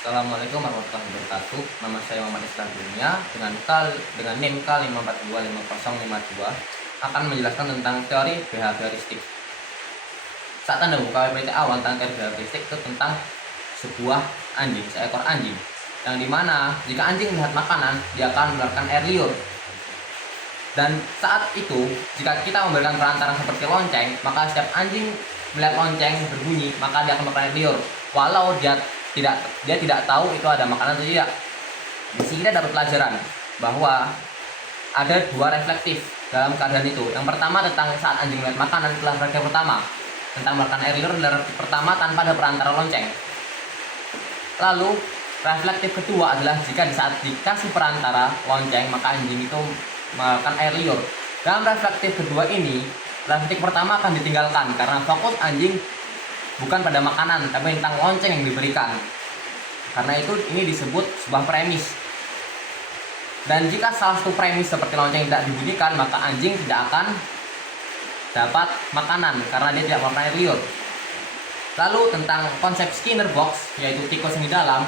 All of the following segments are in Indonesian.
Assalamualaikum warahmatullahi wabarakatuh. Nama saya Muhammad Islam Dunia dengan NIM K5425052 akan menjelaskan tentang teori behavioristik. Saat Anda buka website awal tentang teori behavioristik itu tentang sebuah anjing, seekor anjing, yang dimana jika anjing melihat makanan, dia akan mengeluarkan air liur. Dan saat itu, jika kita memberikan perantara seperti lonceng, maka setiap anjing melihat lonceng berbunyi, maka dia akan mengeluarkan air liur, walau dia tidak tahu itu ada makanan atau tidak. Di sini kita dapat pelajaran bahwa ada dua reflektif dalam keadaan itu. Yang pertama tentang saat anjing melihat makanan, adalah reflektif pertama tentang mengeluarkan air liur adalah reflektif pertama tanpa ada perantara lonceng. Lalu reflektif kedua adalah jika di saat dikasih perantara lonceng maka anjing itu mengeluarkan air liur. Dalam reflektif kedua ini, reflektif pertama akan ditinggalkan karena fokus anjing bukan pada makanan tapi tentang lonceng yang diberikan. Karena itu ini disebut sebuah premis. Dan jika salah satu premis seperti lonceng tidak dibunyikan, maka anjing tidak akan dapat makanan karena dia tidak melakukan air liur. Lalu tentang konsep Skinner box, yaitu tikus yang di dalam,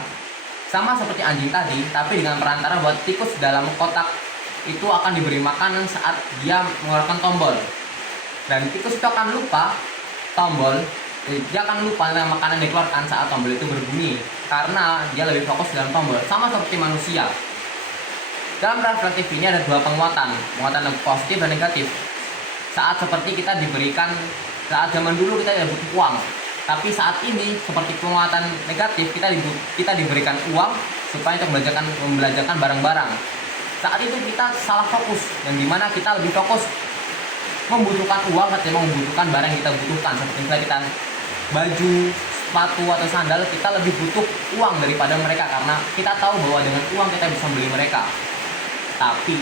sama seperti anjing tadi, tapi dengan perantara buat tikus di dalam kotak itu akan diberi makanan saat dia mengeluarkan tombol. Dan tikus itu akan lupa dia akan lupa tentang makanan yang dikeluarkan saat tombol itu berbunyi karena dia lebih fokus dalam tombol, sama seperti manusia. Dalam reflektif ini ada dua penguatan positif dan negatif. Saat seperti kita diberikan, saat zaman dulu kita tidak butuh uang, tapi saat ini seperti penguatan negatif, kita diberikan uang supaya untuk membelanjakan barang-barang. Saat itu kita salah fokus, yang dimana kita lebih fokus membutuhkan uang ketimbang membutuhkan barang yang kita butuhkan. Seperti misalnya kita baju, sepatu atau sandal, kita lebih butuh uang daripada mereka karena kita tahu bahwa dengan uang kita bisa membeli mereka. Tapi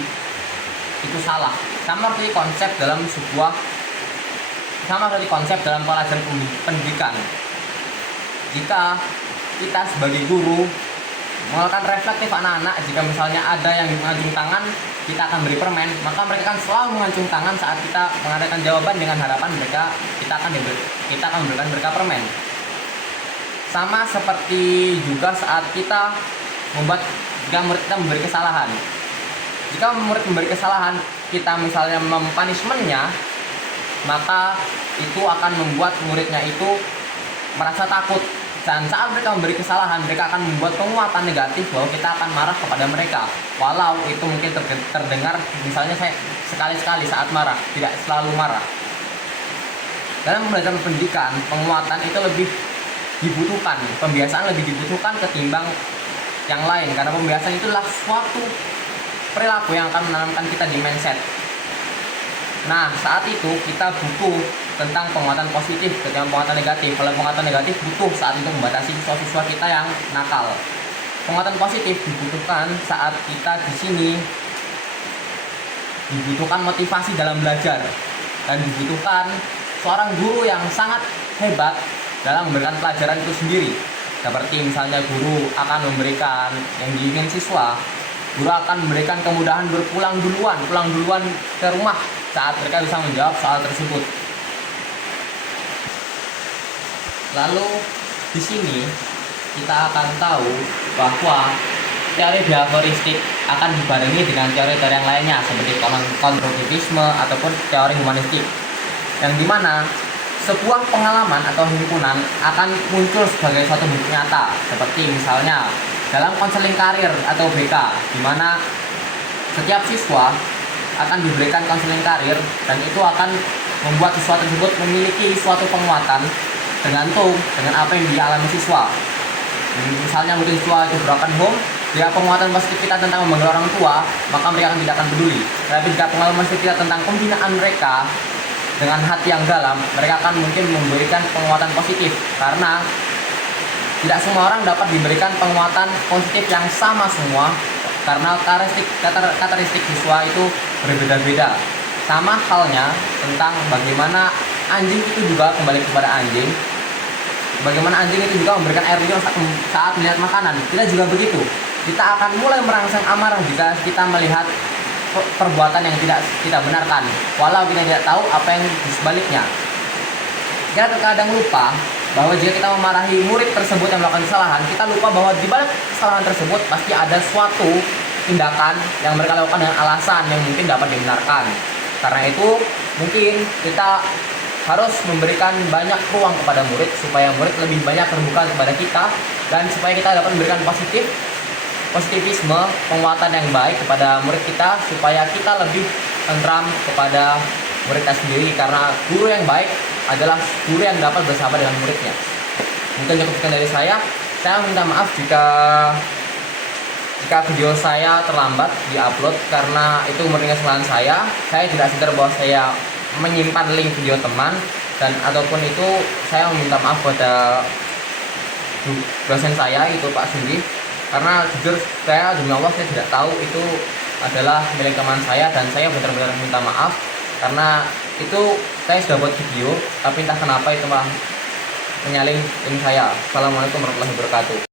itu salah. Sama seperti konsep dalam pelajaran pendidikan. Jika kita sebagai guru melakukan reflektif anak-anak, jika misalnya ada yang mengacung tangan, kita akan beri permen, maka mereka akan selalu mengacung tangan saat kita mengadakan jawaban dengan harapan kita akan memberikan mereka permen. Sama seperti juga saat jika murid kita memberi kesalahan. Jika murid memberi kesalahan, kita misalnya mempunishmentnya, maka itu akan membuat muridnya itu merasa takut. Dan saat mereka memberi kesalahan, mereka akan membuat penguatan negatif bahwa kita akan marah kepada mereka. Walau itu mungkin terdengar, misalnya saya sekali-sekali saat marah, tidak selalu marah. Dalam pembelajaran pendidikan, penguatan itu lebih dibutuhkan, pembiasaan lebih dibutuhkan ketimbang yang lain. Karena pembiasaan itulah suatu perilaku yang akan menanamkan kita di mindset. Nah, saat itu kita butuh tentang penguatan positif ketimbang penguatan negatif. Kalau penguatan negatif butuh saat itu membatasi siswa-siswa kita yang nakal. Penguatan positif dibutuhkan saat kita di sini dibutuhkan motivasi dalam belajar dan dibutuhkan seorang guru yang sangat hebat dalam memberikan pelajaran itu sendiri. Seperti misalnya guru akan memberikan yang diingin siswa, guru akan memberikan kemudahan pulang duluan ke rumah saat mereka bisa menjawab soal tersebut. Lalu di sini kita akan tahu bahwa teori behavioristik akan dibarengi dengan teori-teori yang lainnya seperti konstruktivisme ataupun teori humanistik, yang dimana sebuah pengalaman atau himpunan akan muncul sebagai suatu bukti nyata, seperti misalnya dalam konseling karir atau BK, di mana setiap siswa akan diberikan konseling karir dan itu akan membuat siswa tersebut memiliki suatu penguatan tergantung dengan apa yang dialami siswa. Misalnya mungkin siswa itu broken home, jika penguatan positif kita tentang memanggil orang tua, maka mereka tidak akan peduli. Tapi jika pengalaman positif kita tentang pembinaan mereka dengan hati yang dalam, mereka akan mungkin memberikan penguatan positif, karena tidak semua orang dapat diberikan penguatan positif yang sama semua, karena karakteristik siswa itu berbeda-beda. Sama halnya tentang bagaimana anjing itu juga kembali kepada anjing. Bagaimana anjing itu juga memberikan air liur saat melihat makanan. Kita juga begitu. Kita akan mulai merangsang amarah jika kita melihat perbuatan yang tidak kita benarkan, walau kita tidak tahu apa yang di sebaliknya. Kita terkadang lupa bahwa jika kita memarahi murid tersebut yang melakukan kesalahan, kita lupa bahwa di balik kesalahan tersebut pasti ada suatu tindakan yang mereka lakukan dengan alasan yang mungkin dapat dibenarkan. Karena itu mungkin kita harus memberikan banyak ruang kepada murid supaya murid lebih banyak terbuka kepada kita, dan supaya kita dapat memberikan positivisme, penguatan yang baik kepada murid kita, supaya kita lebih tentram kepada muridnya sendiri, karena guru yang baik adalah guru yang dapat bersama dengan muridnya. Mungkin cukup sekian dari saya minta maaf jika video saya terlambat diupload, karena itu murni kesalahan saya tidak sadar bahwa saya menyimpan link video teman, dan ataupun itu saya meminta maaf pada dosen saya itu Pak Sugi, karena jujur saya demi Allah saya tidak tahu itu adalah milik teman saya, dan saya benar-benar minta maaf karena itu saya sudah buat video tapi entah kenapa itu malah menyalin link saya. Assalamualaikum warahmatullahi wabarakatuh.